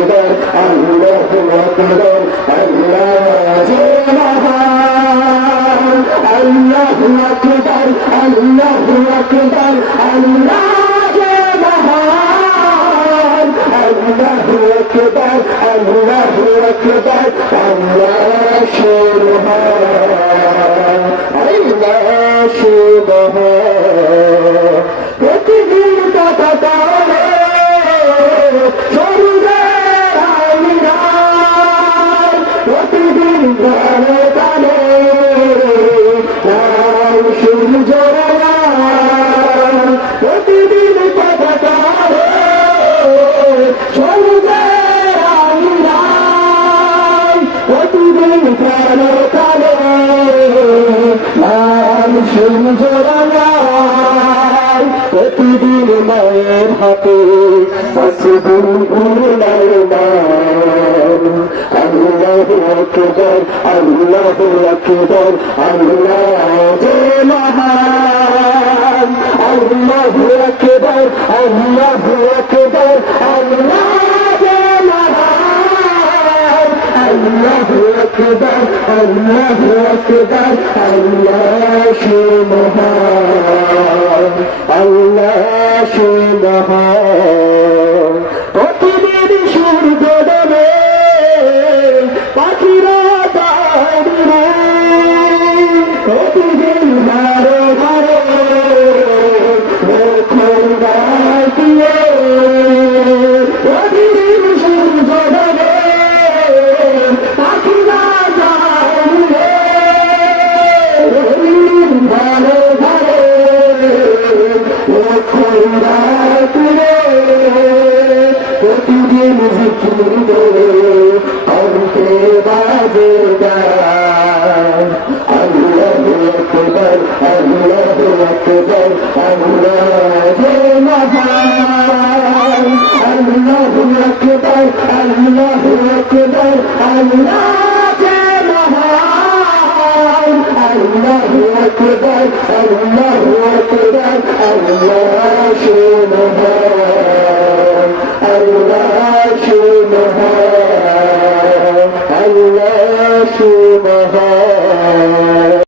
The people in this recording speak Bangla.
আকবার আল্লাহু আকবার আল্লাহ যে মহান আল্লাহু আকবার আল্লাহু আকবার আল্লাহ যে মহান আল্লাহু আকবার আল্লাহু আকবার আল্লাহ সুবহান আল্লাহ সুবহান প্রতিদিন কথা তারে সূর্যের আলোয় প্রতিদিন গানে গানে নাম সূর্যের আলোয় প্রতিদিন কথা তারে সূর্যের আলোয় প্রতিদিন গানে গানে নাম সূর্যের আলোয় প্রতিদিন মায়ের হাতে আসবুল গুনার নাম আল্লাহু আকবার আল্লাহু আকবার আল্লাহ যে মহান আল্লাহু আকবার আল্লাহু আকবার আল্লাহ যে মহান আল্লাহু আকবার আল্লাহু আকবার আল্লাহ সুবহান আল্লাহ সুবহান প্রতিদিন সূর্য ডোবে পাখিরা দাঁড়িয়ে প্রতিদিন ঘরে ঘরে মুখর ডাকিয়ে প্রতিদিন সূর্য ডোবে পাখিরা দাঁড়িয়ে ঘরে ঘরে প্রতিদিন জিকির করে অন্তে বাজে গান আল্লাহু আকবার আল্লাহু আকবার আল্লাহ যে মহান আল্লাহু আকবার আল্লাহু আকবার আল্লাহ যে মহান আল্লাহু আকবার আল্লাহু আকবার আল্লাহ সুবহান আল্লাহ সুবহান